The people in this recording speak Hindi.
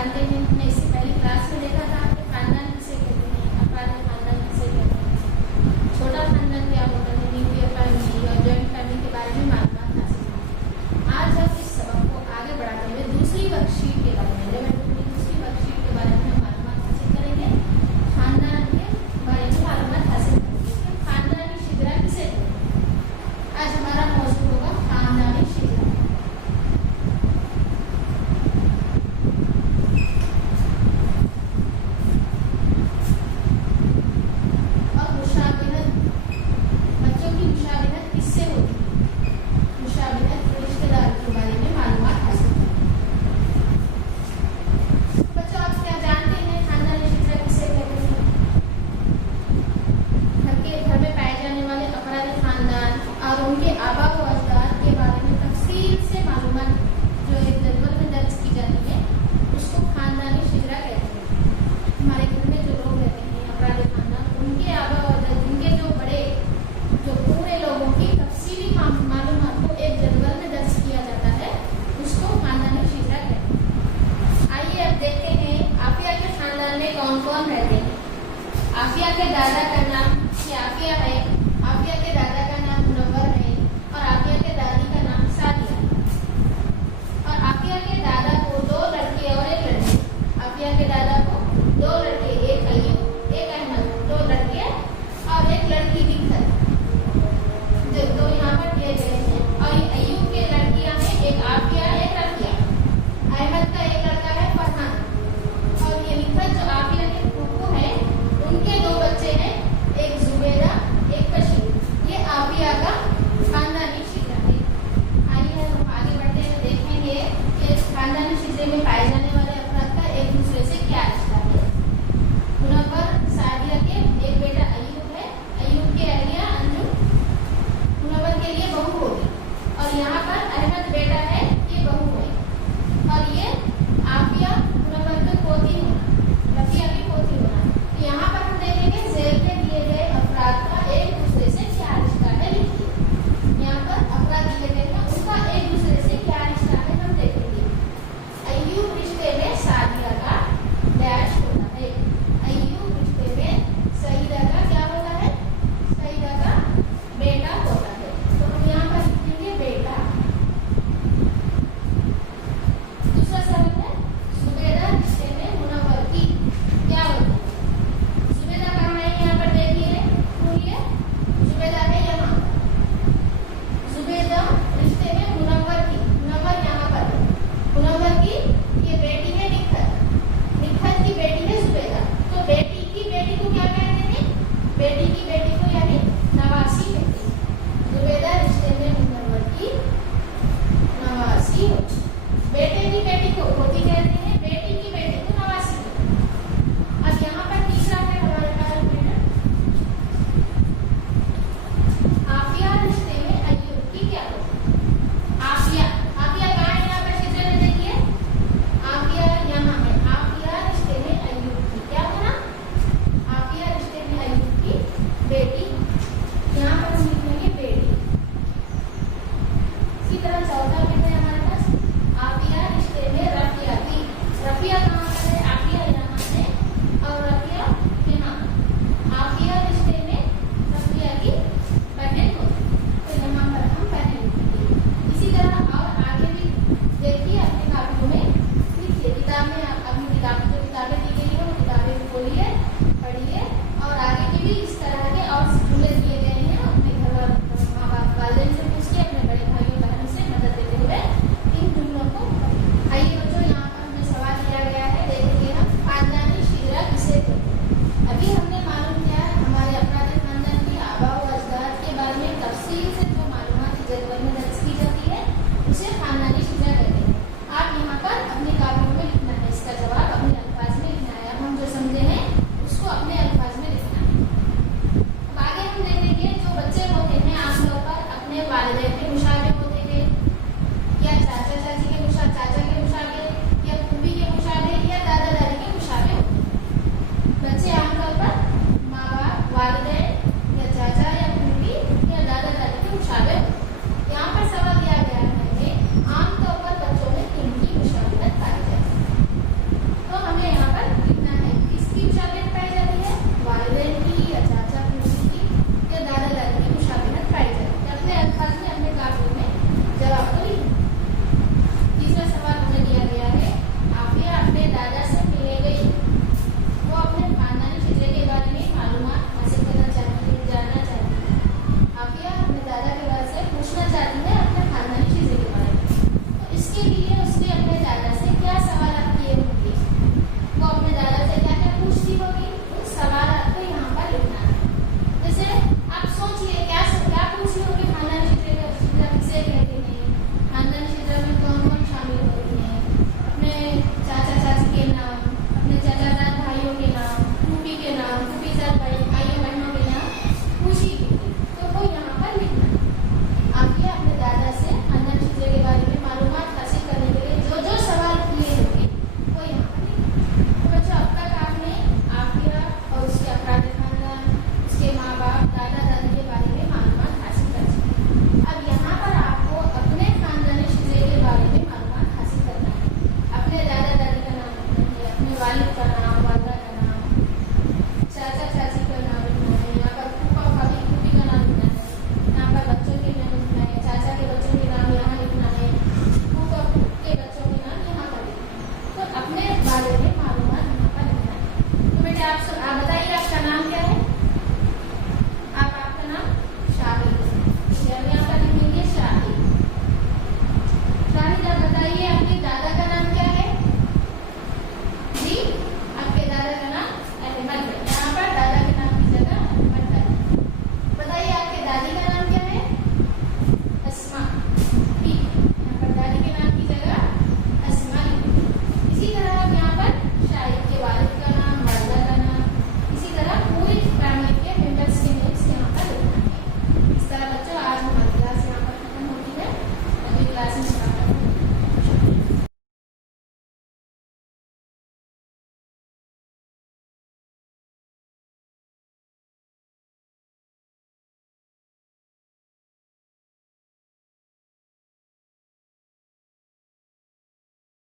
जानते हैं, हमने इससे पहली क्लास में देखा था कि खानदान किसे कहते हैं, अपराधिक खानदान किसे कहते हैं, छोटा खानदान क्या होता है, न्यूक्लियर फैमिली और जॉइंट फैमिली के बारे में मालूमात हासिल करें। आज हम इस सबक को आगे बढ़ाते हुए दूसरी वर्कशीट के बारे में, दूसरी वर्कशीट के बारे में मालूमात हासिल करेंगे। खानदान के बारे में मालूमात हासिल करेंगे। खानदानी शिजरा किसे कहते हैं? आज हमारा मौजूद होगा खानदानी शिजरा। आफिया के दादा का नाम आफिया है, आफिया के दादा का नाम मुनव्वर है और आफिया के दादी का नाम सादिया है। और आफिया के दादा को दो लड़के और एक लड़की, आफिया के दादा को दो लड़के, एक अय्यूब एक अहमद, दो लड़के और एक लड़की दिक्कत, जो दो यहाँ पर दिए गए हैं। और ये अय्यूब के लड़कियां हैं, एक आफिया एक रफिया, अहमद का एक लड़का है फरहान, और ये लिखत जो आफिया के फूफू है उनके दो बच्चे हैं, एक जुबैदा एक बशीर। ये आफिया का खानदानी शिजरा है। आइए हम आगे बढ़ते हैं, देखेंगे कि इस खानदानी शिजरे में पाए जाने वाले अफराद का एक दूसरे से क्या रिश्ता है। मुनव्वर सादिया के एक बेटा अय्यूब है, अय्यूब की अहलिया अंजुम मुनव्वर के लिए बहू होगी, और यहाँ पर अहमद बेटा है, ये बहू है, और ये आफिया मुनव्वर की पोती होना, रफिया की पोती होना। यहाँ पर हम देखेंगे जेल में दिए गए अफराद का एक दूसरे से क्या रिश्ता है, लिखिए। यहाँ पर अफराद दिए गए हैं, उनका एक दूसरे से क्या रिश्ता है हम देखेंगे। अय्यूब रिश्ते में सादिया का डैश होता है, अय्यूब रिश्ते में सईदा का क्या होता है, सईदा का बेटा होता है। तो हम यहाँ पर लिखेंगे बेटा। दूसरा सवाल है जुबैदा रिश्ते में मुनव्वर की क्या होता है। जुबैदा कहाँ है, यहाँ पर देखिए, बोलिए जुबैदा है यहाँ। जुबैदा रिश्ते में मुनव्वर की, मुनव्वर यहाँ पर, मुनव्वर की ये बेटी है निखत, निखत की बेटी है जुबैदा। तो बेटी की बेटी को क्या कहते हैं, बेटी की बेटी को यानी नवासी कहते हैं। जुबैदा रिश्ते में मुनव्वर की नवासी होती, बेटे की बेटी को पोती कहते हैं, बेटी की बेटी को नवासी कहते हैं। अब यहाँ पर तीसरा है हमारे पास आफिया रिश्ते में अय्यूब की क्या होती है। आफिया, आफिया कहाँ है, यहाँ पर शिजरे में देखिए, आफिया यहाँ है। आफिया रिश्ते में अय्यूब की क्या होना, आफिया रिश्ते में अय्यूब की बेटी, यहाँ पर हम लिखेंगे बेटी। इसी तरह चौथा भी है हमारे पास आफिया रिश्ते में रफिया की, रफिया कहाँ पर है, आफिया यहाँ है और रफिया यहाँ। आफिया रिश्ते में रफिया की बहन होती, तो यहाँ पर हम बहन लिखेंगे। इसी तरह और आगे भी देखिए, अपने कापियों में लिखिए, किताब में अपनी किताब जो किताबें दी गई है वो किताबें भी खोलिए, पढ़िए, और आगे की भी इस तरह के और जुमले दिए गए हैं, अपने घर माँ बाप वालिदैन से पूछ के, अपने बड़े भाइयों बहनों से मदद देते हुए इन जुमलों को। आइए बच्चों, यहाँ पर हमें सवाल दिया गया है, देखेंगे हम खानदानी शिजरा किसे कहते हैं। अभी हमने मालूम किया है हमारे अपराधिक खानदान की आबा व अजदाद के बारे में तफसील से जो मालूमात जदवल में दर्ज की जाती है उसे खानदानी शिजरा कहते हैं। आप यहाँ पर अपनी कापियों में लिखना है इसका वालिद का नाम, वालिदा का नाम, चाचा चाची का नाम लिखना है। यहाँ पर फूफा भाभी फूफी का नाम लिखना है। यहाँ पर बच्चों के नाम लिखना है, चाचा के बच्चों के नाम यहाँ लिखना है, फूफा के बच्चों के नाम यहाँ पर लिखना है। तो अपने बारे में मालूमात यहाँ पर लिखना है। तो बेटे आप बताइए